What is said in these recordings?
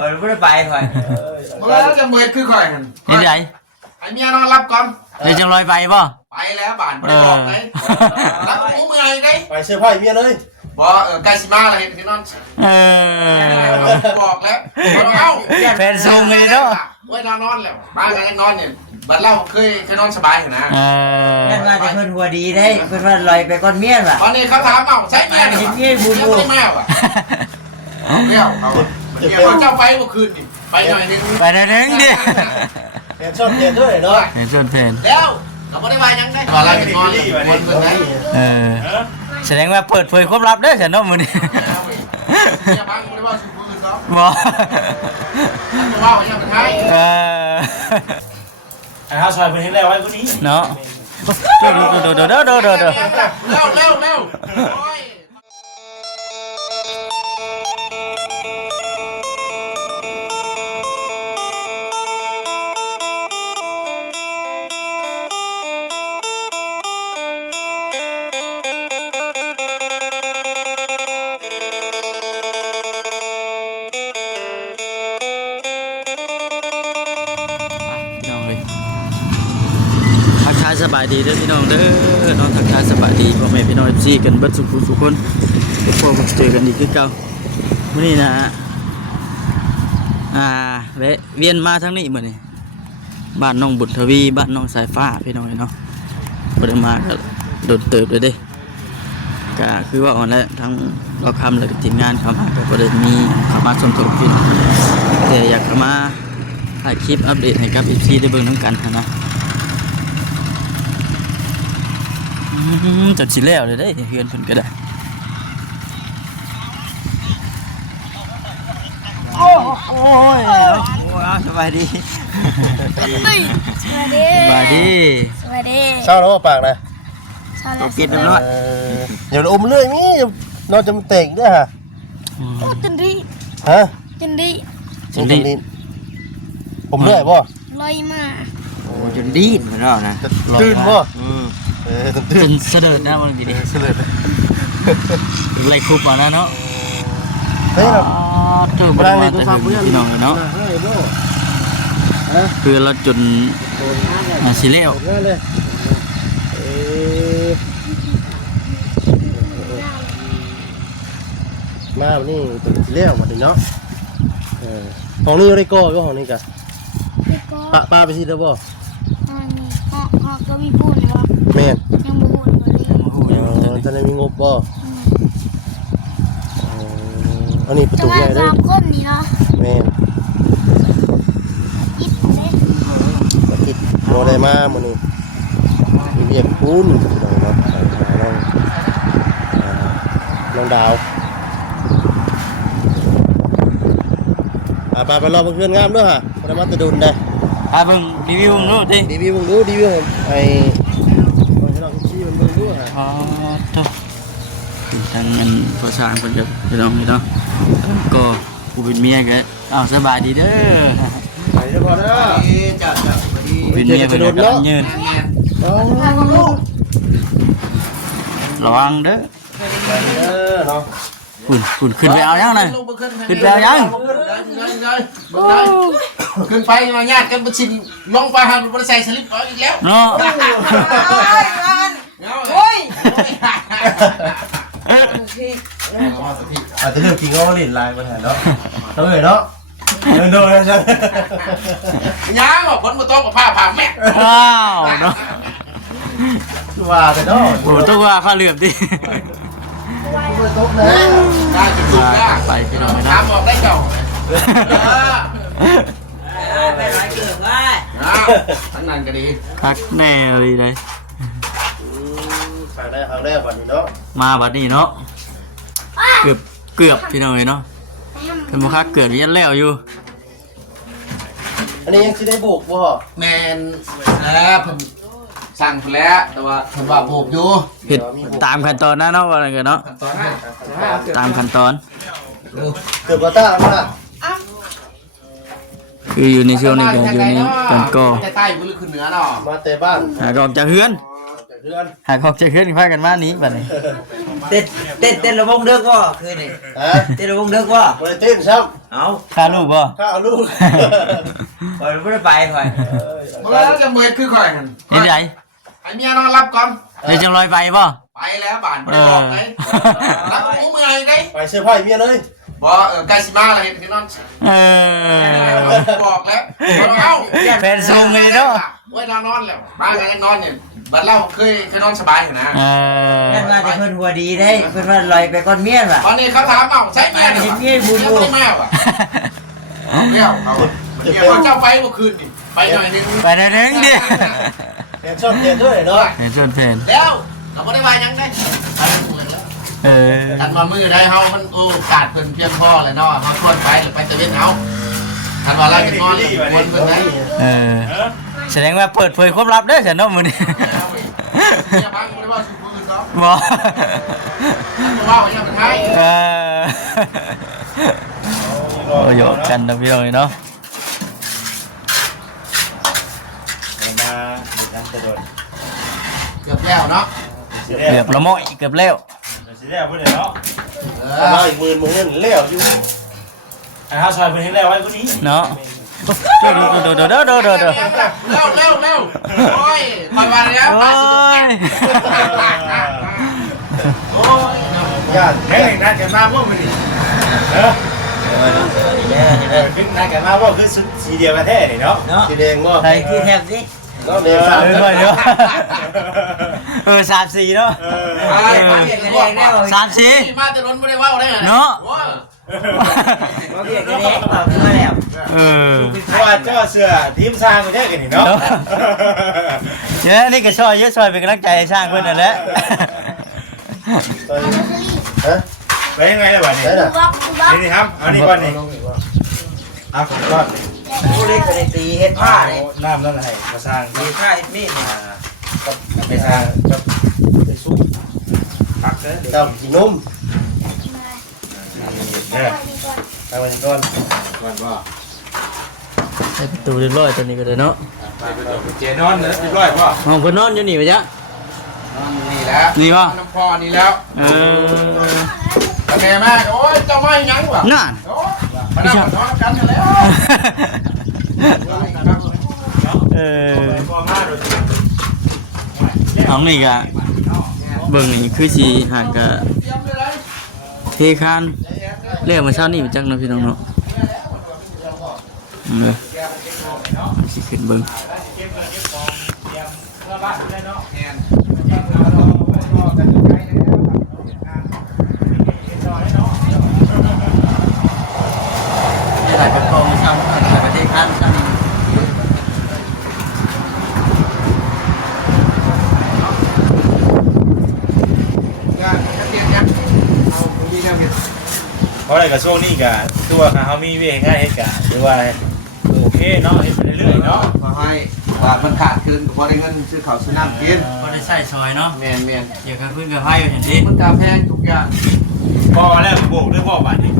ก่อนไม่ได้ไปก่อนเมื่อแล้วจะเมื่อคือก่อนนี่ไงไอ้เมียนอนรับก่อนเดี๋ยวจังลอยไปป่ะไปแล้วบ้านไม่ได้บอกไงรับกูเมื่อยไงไปเสื้อผ้าเมียเลยบอกไกซิมาอะไรที่นอนบอกแล้วเอ้าแฟนซุงเลยเนาะเว้ยนอนแล้วบ้านกันยังนอนเนี่ยบ้านเราเคยนอนสบายอยู่นะนั่นว่าจะเพิ่นหัวดีได้เพิ่นว่าลอยไปก้อนเมียนว่ะตอนนี้เขาถามเอ้าใช่เมียเหรอเมียบูบูไม่แม่ว่ะเลี้ยวเขาเจ้าไปเมื่อคืนนี่ไปหน่อยนึงไปหน่อยนึงดิแฟนชอบเรียนด้วยเนาะแฟนชอบแฟนแล้วเราไม่ได้ไปยังไงตอนแรกนอนแสดงว่าเปิดเผยความลับได้ฉันเนาะมื้อนี้อย่าพังไม่ได้ว่าสุดมือซ้อมบ่ว่าอย่างไทยไอ้ข้าวซอยเป็นที่แล้วไว้คนนี้เนาะเร็วสบายดีเด้อพี่น้องเด้อน้องทักทายสบายดีพ่อแม่พี่น้องFCกันเบิดทุกคนพบเจอกันอีกคือเก่ามื้อนี้นะแวะเวียนมาทางนี้มื้อนี้บ้านน้องบุญทวีบ้านน้องสายฟ้าพี่น้องเนาะบ่ได้มาก็โดนเติบเลยเด้ก็คือว่าอ่อนแล้วทั้งเราคำแล้วก็ทีมงานเข้ามาก็บ่ได้มีเข้ามาสมทบพี่น้องแต่อยากเข้ามาถ่ายคลิปอัปเดตให้กับ FC ได้เบิ่งนำกันนะจัดสิแล้วเลยได้เฮือนเพิ่นก็ได้โอ้ยสบายดีสวัสดีเศร้าแล้วปากนะเก็บแล้วเดี๋ยวอมเลื่อยนี่นอนจมูกเต่งด้วยฮะจันดีฮะจันดีผมเลื่อยป่ะลอยมาโอ้จนดีดเหมือนเรานะตื่นป่ะตื่นเสด็จนะมันดีเสด็จไรคุปอ่ะนะเนาะเฮ้ยเราตื่นมาแต่พี่น้องเนาะคือเราจนสิเลี้ยวมาวันนี้ตื่นสิเลี้ยวมาถึงเนาะของนี้ได้ก็ของนี้กันป้าไปสิเด้อบ่ก็มีพูดเลยวะแม่ยังบ่พูดเลยตอนนี้มีงบบ่อันนี้ประตูใหญ่ด้วย3 คนนี่เนาะแม่คิดโมได้มาหมดนี่มีเรียกคุณน้องดาวไปรอเพื่อนงามด้วยฮะประมาณจะดุนได้เบิ่งรีวิวดูดิรีวิวดูรีวิวไอ้ให้เราชี้มันดูด้วยอ๋อทางเงินภาษาคนจะไปลองนี่เนาะก็ผู้เป็นเมียกันสบายดีเด้อไปเด้อพ่อเด้อเป็นเมียเป็นกำลังยืนระวังเด้อเนาะคุณขึ้นไปเอายังไงขึ้นไปเอายังขึ้นไปมาญาติกันประชินลงไปหาบริษัทสลิปอีกแล้วเนาะโอ้ยอาจจะเรื่องจริงก็เล่นไลน์มาแทนเนาะเท่าไหร่เนาะโดนใช่ไหมย้างออกคนมาโต๊ะกับผ้าผ่าแม่ว้าวเนาะว่าแต่เนาะโอ้ต้องว่าข้าเหลือบดิได้จุดจุดได้ไปพี่น้องนะถามบอกได้เก่าไปร้อยเกิดว่าทั้งนั้นก็ดีคักแน่เลยเอาได้บัดนี้เนาะมาบัดนี้เนาะเกือบพี่น้องเนาะเป็นโมฆะเกิดยันแล้วอยู่อันนี้ยังสิได้โบกบ่แมนแล้วผมสั่งแล้วแต่ว่าผมว่าโบกอยู่ผิดตามขั้นตอนนะเนาะว่าอะไรกันเนาะตามขั้นตอนเกือบกระต้ามาคืออยู่ในช่วงนี้กันอยู่ในกันก่อจะใต้บุรีขึ้นเหนือเนาะมาแต่บ้านออกจากเฮือน เดือน หากออกจะขึ้นพากันมานี้บัดนี้ เต้นระวงเด้อว่าคืนนี่ ฮะ เต้นระวงเด้อว่า บ่ได้เต้นซ้ เอา ค่าลูกบ่ ำข้าวลูก ปล่อยไม่ได้ไปค่อย เมื่อแล้วจะเมื่อคือข่อยกัน เฮ็ดได ไอ้เมียนอนรับก่อน เดี๋ยวจังลอยไปบ่ ไปแล้วบ้านไม่ได้บอกไงรับกูเมื่อยไง ไปเสื้อผ้าเมียเลย บอกใกล้สิมาอะไรที่นอน เออ บอกแล้วเอ้า แฟนซุงไงเนาะ เว้ยนอนแล้วบ้านกันยังนอนเนี่ยบ้านเราเคยนอนสบายอยู่นะ เออ เพื่อนว่าจะเพื่อนหัวดีได้เพื่อนว่าลอยไปก้อนเมียนว่ะ ตอนนี้เขาถามเอ้าใช้เมียเนี่ยเมียไม่ได้แม่ว่ะเลี้ยวเขาเดี๋ยวเจ้าไปเมื่อคืนนี่ไปหน่อยนึง ไปได้นึงดิ เต้นชอบเต้นด้วยเนาะ เห็นชวนเพน แล้วเราไม่ได้ว่ายังได้ไปหมดแล้ว เออ ทันมามือได้เฮามันโอกาสเพิ่นเพียงพอเลยเนาะเฮาชวนไปหรือไปตะเวนเฮาทันว่าเราจะนอนวนเพิ่นได้ เออแสดงว่าเปิดเผยความลับเด้อฉันเนาะมื้อนี้ เนี่ยบ้างบ่ได้ว่าสุปืนเนาะ บ่ ทันว่าอย่างเป็นไทย เออโอ้ยกกันนะพี่น้องเนาะ มาดันจะโดน เกือบแล้วเนาะ เกือบละม้อยเกือบแล้ว สิแล้วพุ่นเนาะ เอ มา อ อีก10,000มึงนั่นแล้วอยู่ไอ้เฮาซอยเพิ่นเฮ็ดแล้วไว้พุ่นนี้ เนาะโดดๆๆๆๆ เร็วโอ้ยคอยว่าแล้ว โอ้ย โอ้ย ย่านแม่งนัดกันมาบ่มื้อนี้เออขึ้นนัดกันมาบ่คือสุดสีเดียวกันแท้นี่เนาะ เนาะ สีแดงบ่ ใส่ที่แทบสิ เนาะเดี๋ยว เออด้วยเดี๋ยว3-4เนาะ มาแต่รถไม่ได้ว่าได้ไง เนาะ มาเบียดกันเองเอาขึ้นมาแล้ว เออ เพราะว่าเจ้าเสื้อทีมสร้างก็ได้กันนี่เนาะ เนี่ยนี่ก็ช่วยเยอะช่วยเป็นกำลังใจให้ช่างเพื่อนนั่นแหละ ฮะไปยังไงล่ะบัดนี้ ดูบล็อกดูบล็อก นี่ครับเอานี่ก่อนนี่เอาก่อน ผู้เล็กก็ได้ตีเฮ็ดผ้าเนี่ย น้ำนั่นให้มาสร้าง ตีผ้าเฮ็ดมีดนี่ กับไปสร้างกับไปสู้พักเด้อเจ้ากินนมเนี่ยเอาไว้ก่อน ก่อนว่า ให้ประตูเรียบร้อยตัวนี้ก็ได้เนาะ เจนอนเรียบร้อยป่ะ ห้องเพิ่นนอนอยู่นี่ปะจ๊ะ นี่แล้ว นี่ป่ะ น้ำพอนี่แล้ว เออ แม่แม่โอ้ยเจ้าไม่ยั้งว่ะ นั่น โอ้ยมานั่งนอนกันแล้ว เออห้องนี่ก็เบิ่งนี่คือสิหากะเทคานเรียกมาเช้านี่มาจักเนาะพี่น้องเนาะสิขึ้นเบิ่ง หลายเป็นกองช่างหลายประเทศท่านช่างนี่ เพราะอะไรกับช่วงนี้ก็ตัวเขามีเวง่ายให้กันหรือว่าโอเคเนาะเห็นไปเรื่อยๆเนาะ ขอให้ว่ามันขาดคืนก็พอได้เงินซื้อข้าวซื้อน้ำกิน บ่ได้ใช้ซอยเนาะ แม่น เกี่ยวกับพื้นกับไผ่เห็นดิ มันกาแพงทุกอย่าง พ่อแล้วโบกด้วยพ่อบัตรนี่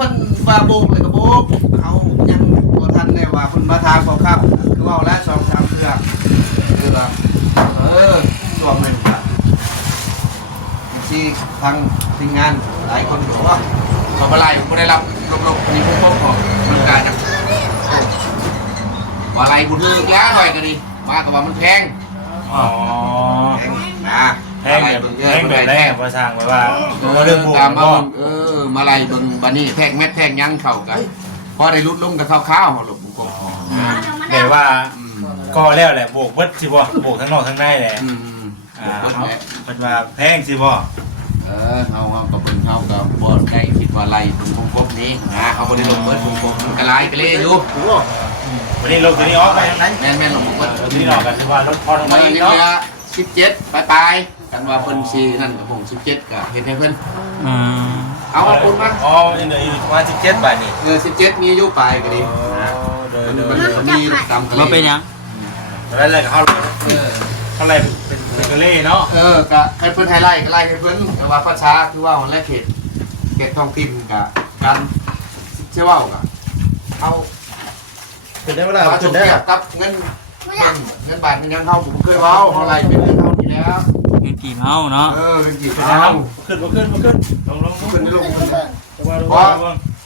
มันว่าโบกเลยก็โบกเขายังบ่ทันได้ว่าคุณมาทางเขาครับคือว่าแล้ว2-3เทื่อคือว่าช่วงนึงครับที่ทางทีมงานหลายคนบอกว่าเขาบ่ไล่บ่ได้รับลบๆนี่พวกของมันกาจังว่าอะไรบุญเลิกแล้วหน่อยก็ดีมาก็ว่ามันแพง อ๋อ แพงนะ แพงแบบแรกมาสร้างไว้ว่าเรื่องโบก ตามมา พ่อ มาไล่เบิ่งบัดนี้แพงเม็ดแพงยังเข้ากันพอได้ลดลงกับข้าวๆเฮาหลบบุกบ แต่ว่าก็แล้วแหละโบกเบิดสิบ่โบกทั้งนอกทั้งในแหละ เป็นว่าแพงสิบ่ เอากับเพิ่นเฮาก็บ่ได้คิดว่าไล่เบิ่งวงกบนี้นะเขาบ่ได้ลงเบิดวงกบมันก็หลายก็เลยอยู่ วันนี้ลงตัวนี้ออกไปทางไหน แม่นลงเบิด ตัวนี้ออกกันว่ารถพอทาง มา นี้ นี่ เนาะ ละ17ปลายๆกันว่าเพิ่นสินั่นก็ผม17ก็เฮ็ดให้เพิ่นเอาคุณมา อ๋อนี่เลยว่า17บาทนี่ 17มีอายุปลายก็ดี โดย มันมีตามกัน มาเป็นหยัง แล้วอะไรก็เข้าเท่าไรเป็นกะเล่เนาะ ก็ให้เพิ่นให้ไล่ก็ไล่ให้เพิ่นแต่ว่าภาษาคือว่ามันแลเขตท้องถิ่นก็การเชื่อว่าก็เอา เป็นได้เวลา ว่า ขึ้ สุ น เที ได้ ยบกับเงิน เงินบาทมันยังเข้าผมเคยเว้าเท่าไหร่เป็นเงินเท่านี้แล้ว เงินกี่เฮาเนาะ เงินกี่ ขึ้น เท่า ขึ้นลง ขึ้นไม่ลง เพราะ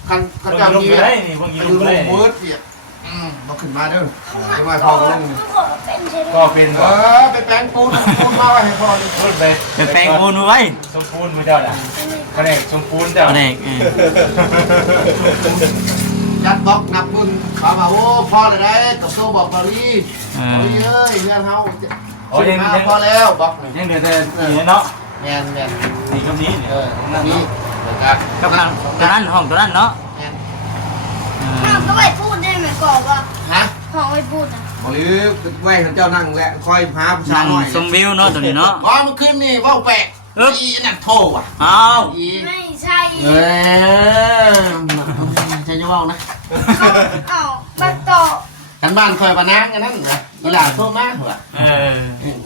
คันเจ้ามีอยู่ลงมืดเปียกเราขึ้นมาเด้อจะมาพอกัน ก็เป็น ไปแปลงปูนมาไว้ให้พอ พูดไป ไปแปลงปูนไว้ สมปูนมือเจ้าน่ะคะแนนสมปูนเจ้า เอาเด็ก ยัดบล็อกนับบุญเขามาโอ้พอเลยได้กับโซ่บอกบาลีเฮ้ยเงินเฮาพอแล้วบล็อก ยังเดือดนี่เนาะ แมน นี่กับนี้เนี่ย นี่เดี๋ยวกัน กับทางตัวนั้นห้องตัวนั้นเนาะ แมน ห้ามก็ไปพูดได้ไหมก่อนว่า ฮะ ห้องไปพูดนะ หรือไว้เจ้านั่งแหละคอยหาผู้ชาย นั่ง หน่อย ชมวิวเนาะตัวนี้เนาะ อ๋อมันขึ้นนี่ว่าแปลกอีนั่นโทว่ะ เอา อี ไม่ใช่ ใช่จะว่านะ เอาบัตรต่อ กันบ้านคอยปะนางกันนั่นเหรออีหลาโทมากเหรอ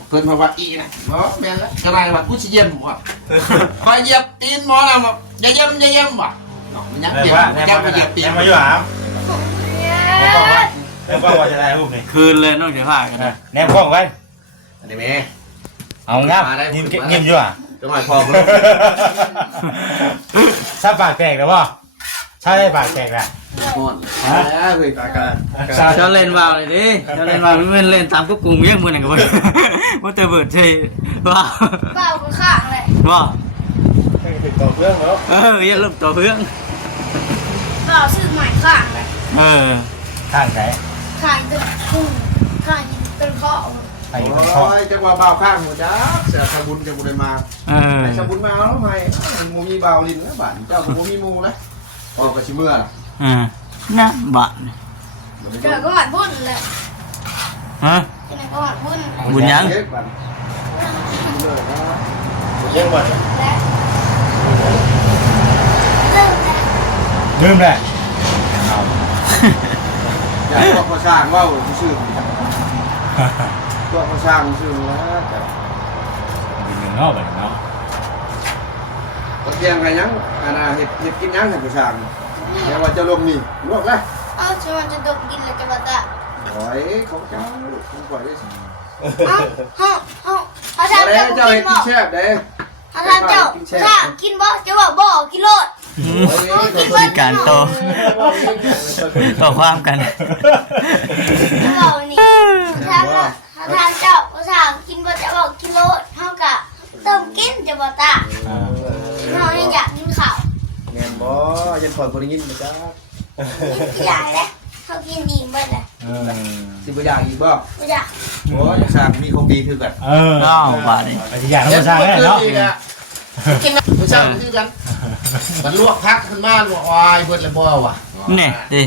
เพิ่นมาว่าอีนะบ่แม่นแล้วกระไรว่ากูสิเยี่ยมว่ะคอยเหยียบตีนหมอแล้วบอกอย่าเยี่ยมว่ะมันยังเหยียบยังเหยียบตีน มาอยู่หาม เนี่ย แล้วก็ว่าจะได้รูปนี่ คืนเลยนอกจากผ้ากันนะ แนมกล้องไว้ อันนี้แม่ เอางับยิ้มอยู่อ่ะ จะมาพอกู ซาปากแตกแล้วป่ะใช่ได้ปากแตกแหละ หมดแล้วเฮ้ยตาการ เจ้าเล่นวาวเลยดิเจ้าเล่นวาวมันเล่นตามกุ๊กกุ้งเยี่ยมมือหนึ่งกับมันว่าเตอร์เบิร์ดใช่ว้าว เปล่าก็ข้างเลย ว้าว ติดต่อเรื่องแล้ว ยังเริ่มต่อเพื่อน เปล่าชื่อใหม่ข้างเลย ข้างไหน ข้างตึ้งพุ่งข้างตึ้งเคาะ ไอ้ โ คนชอบ อ้ยจังว่าบ่าวข้างหมดจ้าเสียสบุญจะบุญมาไอ้สบุญมาแล้วทำไมมูมีบ่าวลินแล้วบ้านเจ้ามูมีมูแล้วออกกับชิเมื่อล่ะ น่ะบ้าน เจอก็หวานพุ่นเลย ฮะ เจอก็หวานพุ่น บุญยัง เยี่ยมหมด และเริ่มแล้ว ลืมเลย อยากพวกเขาสร้างว่าชื่อพวกเขาสร้างชื่อแล้วแต่ เป็นหนึ่งรอบเลยเนาะ ตะเกียงไงยังอันน่ะเห็ดกินยังเห็ดกระชางเดี๋ยวว่าจะลงนี่ลวกแล้ว เอาชวนจะดมกินเลยจะบัตะ โอ้ยเขาเจ้าผมปล่อยได้สิ เขาทำ เด้ เจ้า เจ้า กิ เห็ น ด บ่ กินแซ่บเด้ เขาทำเจ้าถ้ากินบ่จะบอกบ่กิโลด มีการต่อความกัน เรานี่ถ้าเจ้าภาษากินบ่จะบอกกิโลดเท่ากับเติมกินจะบ่ตาเราอยากกินข้าว แม่นบ่ยันถอดบ่ได้ยินบ่จ้า ใหญ่เลยเขากินดีเบิดเลย สิบ่อยากอีกบ่ ไม่อยาก โอ้ยสร้างมีของดีคือกัน น้องบ้านนี่ ไอ้ที่อยากเราสร้างแน่เนาะ กินนะบ่สร้างคือกันมันลวกพักขึ้นมาลวกอ้อยเบิดเลยบ่ว่ะ นี่ดิ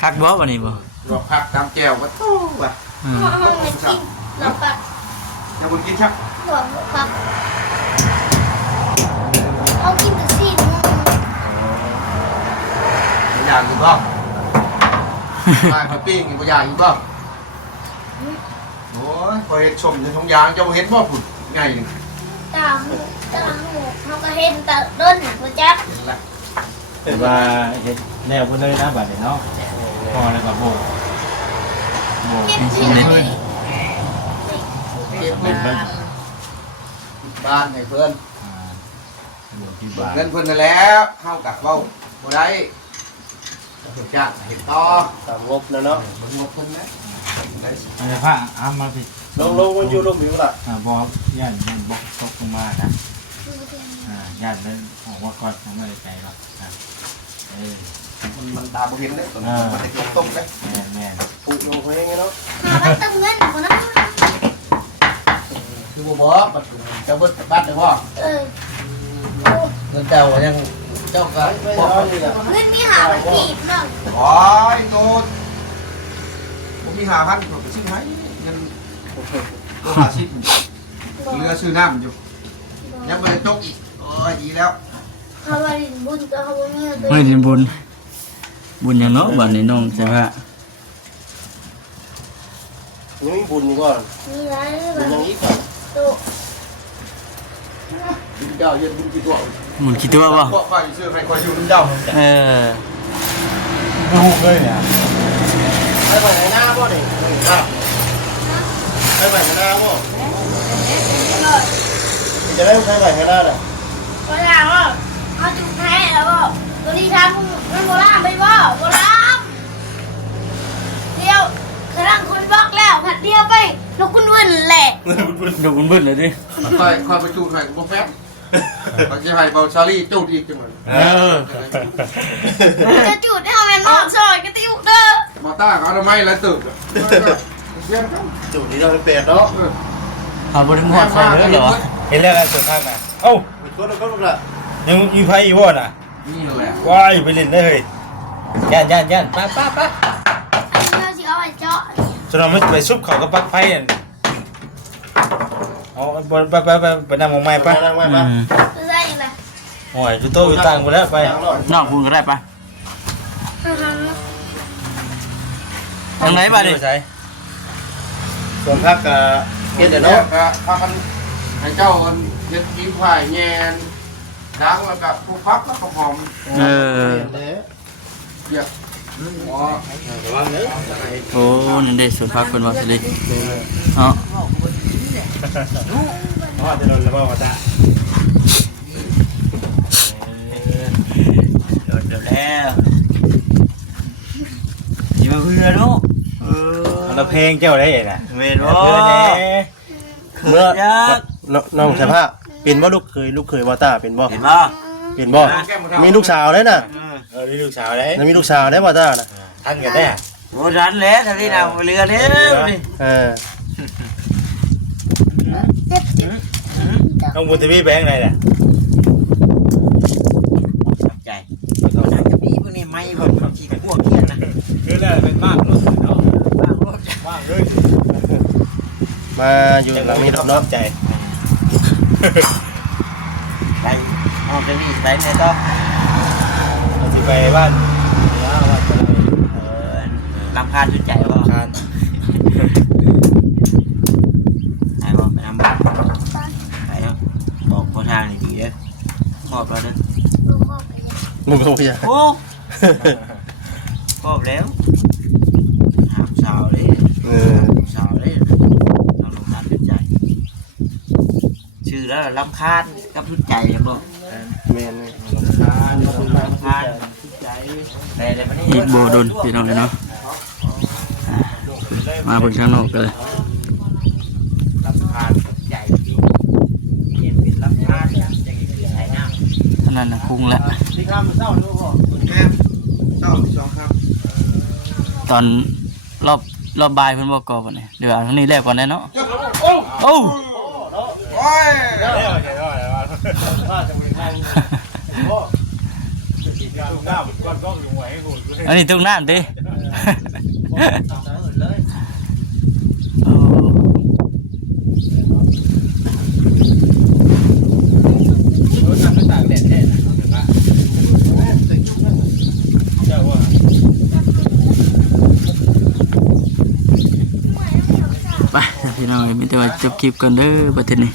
คักบ่วันนี้บ่ ลวกพักตามแก้วก็โตว่ะ ห้องไม่กินเราปัก อย่าบ่กินชัก เราปักเขากินแต่ซีน อยากอีกบ่มาขอปิ้งอีกบ่อยากอีกบ่โอ้ยพอเฮ็ดชมในทงยางเจ้าเฮ็ดบ่พุ่นไงนี่ ตาหูเขาก็เห็นตาต้นหัวจับ เห็นละ เป็นว่าเห็ดแนวพุ่นเลยนะบัดนี้เนาะพอแล้วก็โบก กินที่ไหน เก็บเงินบ้านให้เพิ่น ที่บ้าน เงินเพิ่นนั่นแหล้วเฮากะเว้าบ่ได้เฮ็ดจ้างเฮ็ดต่อ ตามงบแล้วเนาะ เบิ่งงบเพิ่นนะ อันนี้พระอ้ามาผิดลงมันอยู่ลงวิวล่ะบอกย่านมันบอกตกลงมานะย่านนั้นออกว่าก่อนยังไม่ได้ใจหรอกมันตาบ่เห็นเด้ตอนนี้มันจะตกเด้ แม่ ปุ๊ลงเพิ่นไงเนาะ หาบัตรเติมเงินคนนั้น คือบ่บอกบัดจะเบิดบัดได้บ่เงินเจ้ายังเจ้าก็บอกนี่ล่ะ เงินมีหาบัตรผีเนาะ โอ้ยโตผมมี5,000ผมซื้อให้เงินโล50เหลือซื้อน้ำอยู่ยังบ่ได้ตกอีกโอ้ยดีแล้ว เขาบริบุญตัวเขาบ่มีตัว ไม่ถึงบุญยังเนาะบ้านนี้น้องใช่ปะ ยังมีบุญก่อน มีอะไร บุญยังอีกก่อน ตัว บุญเจ้าเย็นบุญกี่ตัว บุญคิดตัวบ่ พวกข้าอยู่ซื้อให้คอยอยู่บุญเจ้า ไม่หุบเลยเนี่ย ไปไหนหน้าบ่นี่ครับ น้ ช้ใหม่ก็ได้บ่จะได้ใช้ใหม่ก็ได้น่ะ ก็ถามว่าเขาจุกแท้แล้วก็ตัวนี้ทำมันโบราณไปบ่โบราณเดียวกำลังคุณบอกแล้วผัดเดียวไปนกคุณวุ่นแหละ ดูคุณบึ้นเลยดิ คอยไปจูดให้บ่แป๊บเขาจะให้เบาซาลี่จูดอีกจังเลย จะจุดได้เอาแม่นอกซอยก็ติ้วเด้อ มาต้าเขาทำไมแล้วตื่นเสียงเขา จุดนี้เราเป็นเนาะ เอาบริมอดใส่เลยเหรอ เห็นแล้วกันส่วนภาคน่ะเอ้า เป็นคนก็ลูกละ ยังอีไพ่อีวอน่ะ นี่แหละ ว้ายไปเล่นได้เลยย่านป้า อันนี้เราสิเอาไปเจาะ ฉะนั้นมันไปซุปเขากับปลั๊กไฟนั่นเอาไปนำของไม้ไป นั่งมามา คือได้ยังไง โอ้ยอยู่โต๊ะอยู่ต่างหมดแล้วไป นอกคุณก็ได้ปะทางไหนมาดิ ใส่ ส่วนพักกับเฮ็ด เดี๋ เนาะ ยวพากันให้เจ้ากันเฮ็ดกินควายแงนดังแล้วก็ผู้พักแล้วก็หอม เออ เปียกอ๋อ โอ้นี่เด็ส่วนพักคนว่าสิเนาะ อ๋อจะโดนระเบิดตา เดี๋ยวแล้วอย่ามาเพื่อลูก เราเพลงเจ้าได้ยังไง เวร เพื่อน โอ้ เมื่อ ยัก น้องสภาพเป็นบ่ลูกเคยบ่ตาเป็นบ่ เห็นป่ะ เป็นบ่มีลูกสาวได้น่ะ นี่ลูกสาวได้ แล้วมีลูกสาวได้บ่ตาน่ะ ท่านกันได้ โอ้รันแล้วทางนี้นะเรือเด้อนี่ น้องบุญทวีแบงค์ไหนน่ะ ใจเขาทางกับพี่พวกนี้ไม่แบบขี่พวกเกียนนะ คือแล้วเป็นมากรถเนาะ บ้างรถ มากเลย มาอยู่หลังนี้เนาะ ใจ ไปออกจากนี่ไปไหนต่อ เราจะไปบ้านแล้วบ้าน ลำคาญจุดใจว่า คาน ไปบอกไปทำบ้านไปเนาะบอกคนทางดีๆเด้อมอบเราเด้อ ลูกพ่อไปยัง ลูกเขาพยา โอ้มอบแล้วหาผู้สาวเลยผู้สาวเลยเราลงน้ำจุดใจชื่อแล้วลำคาญกับจุดใจยังบอก แม่น ลำคาญกับจุดใจอีกโบโดนพี่น้องเลยเนาะมาบนข้างนอกเลย ลำคาญ นั่นนะพุงแล้ว ที่ข้ามเศร้าลูกพ่อ แม่เศร้าสองครับ ตอนรอบบ่ายเพิ่นบอกก่อนเนี่ยเดี๋ยวเอาทั้งนี้แรกก่อนได้เนาะโอ้ โอ้ย ว่าจะมีทางพ่อ อันนี้ตรงน้ำดิโอ้ ไปพี่น้องมีแต่ว่าจบคลิปกันเด้อประเทศนี้